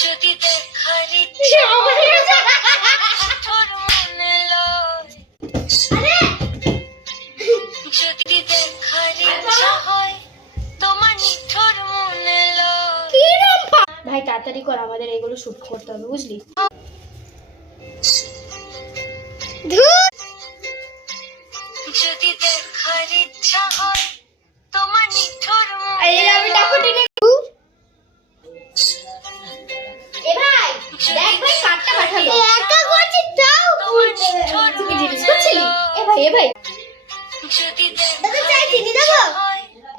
যদি দেখার ইচ্ছা তোর মনে লয়, যদি দেখার ইচ্ছা হয় তোমার নিঠুর মনে লয়। ভাই তাড়াতাড়ি কর, আমাদের এগুলো শুট করতে হবে বুঝলি। যদি দেখার ইচ্ছা হয় তোমার নিঠুর মনে আমি ডাকো টেনে ভাই দেখ ভাই কাটটা পাঠালো একা করছি তাও তুমি জিনিস করছিলি এ ভাই যদি দাদা চাই চিনি দেবো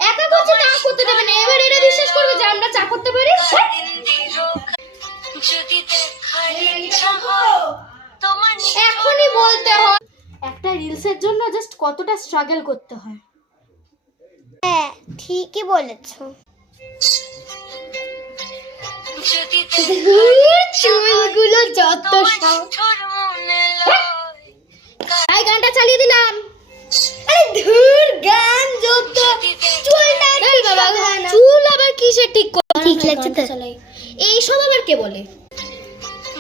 একা করছি তাও করতে দেবে না। এবার এরা বিশ্বাস করবে যে আমরা চা করতে পারি। যদি দেখার ইচ্ছা হয় তোমার এখনই বলতে হয় একটা রিলসের জন্য জাস্ট কতটা স্ট্রাগল করতে হয়। হ্যাঁ ঠিকই বলেছো। যদি চুলগুলো যত নিঠুর মনে লয়। তাই গানটা চালিয়ে দিলাম। আরে ধুর গান যত চুলটা এই বাবা চুল আবার কিসে ঠিক করে ঠিক লাগছে তো? এই সব আবার কে বলে?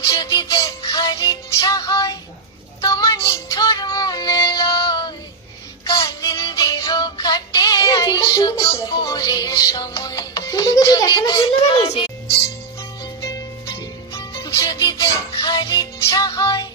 যদি দেখার ইচ্ছা হয় তোমার নিঠুর মনে লয়, কালিন্দির ঘাটে শুধু পুরের সময়। চুলটা দেখানোর জন্য বানিয়েছে। যদি দেখার ইচ্ছা হয়